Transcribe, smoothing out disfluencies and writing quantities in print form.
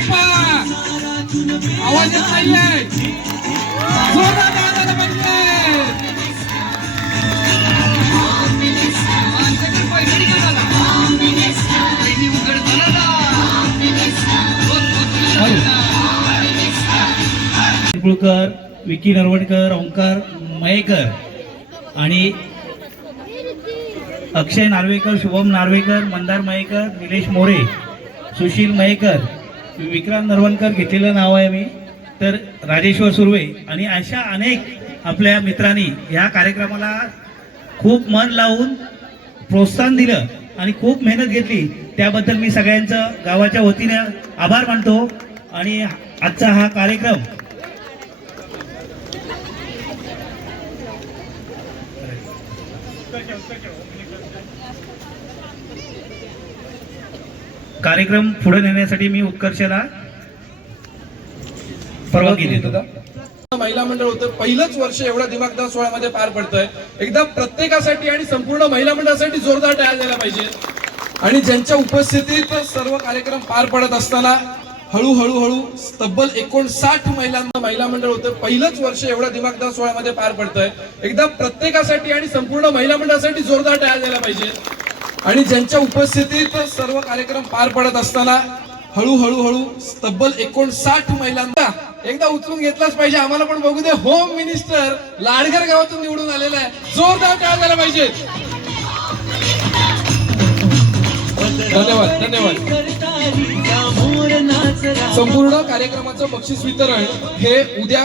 बाप्पा आवाज येत नाहीये जोरदार आवाज पाहिजे कुलकर विकी नरवणकर ओंकार मयेकर आणि अक्षय नार्वेकर शुभम नार्वेकर मंदार मयेकर निलेश मोरे सुशील मयेकर विक्रांत नरवणकर घेतलेलं नाव आहे मी तर राजेश्वर सुर्वे आणि अशा अनेक आपल्या मित्रांनी या कार्यक्रमाला खूप मन लावून प्रोत्साहन दिलं आणि खूप मेहनत घेतली त्याबद्दल मी सगळ्यांचं गावाच्या वतीने आभार मानतो आणि आजचा हा कार्यक्रम पुढे नेण्यासाठी मी उत्कर्षाला परवानगी देतो. महिला मंडळ होतं पहिलंच वर्ष एवढा दिमागदार सोहळ्यामध्ये पार पडतंय एकदा प्रत्येकासाठी आणि संपूर्ण महिला मंडळासाठी जोरदार टाळ्या द्यायला पाहिजे आणि ज्यांच्या उपस्थितीत सर्व कार्यक्रम पार पडत असताना हळूहळू तब्बल 59 महिलांना महिला मंडळ होतं पहिलंच वर्ष एवढा दिमागदार सोहळ्यामध्ये पार पडतंय एकदा प्रत्येकासाठी आणि संपूर्ण महिला मंडळासाठी जोरदार टाळ्या द्यायला पाहिजे आणि ज्यांच्या उपस्थितीत सर्व कार्यक्रम पार पडत असताना हळूहळू तब्बल 59 महिलांना एकदा उचलून घेतलाच पाहिजे आम्हाला पण बघू दे होम मिनिस्टर लाडघर गावातून निवडून आलेला आहे जोरदार टाळ्या द्यायला पाहिजे. धन्यवाद धन्यवाद. संपूर्ण कार्यक्रमाचं बक्षीस वितरण हे उद्या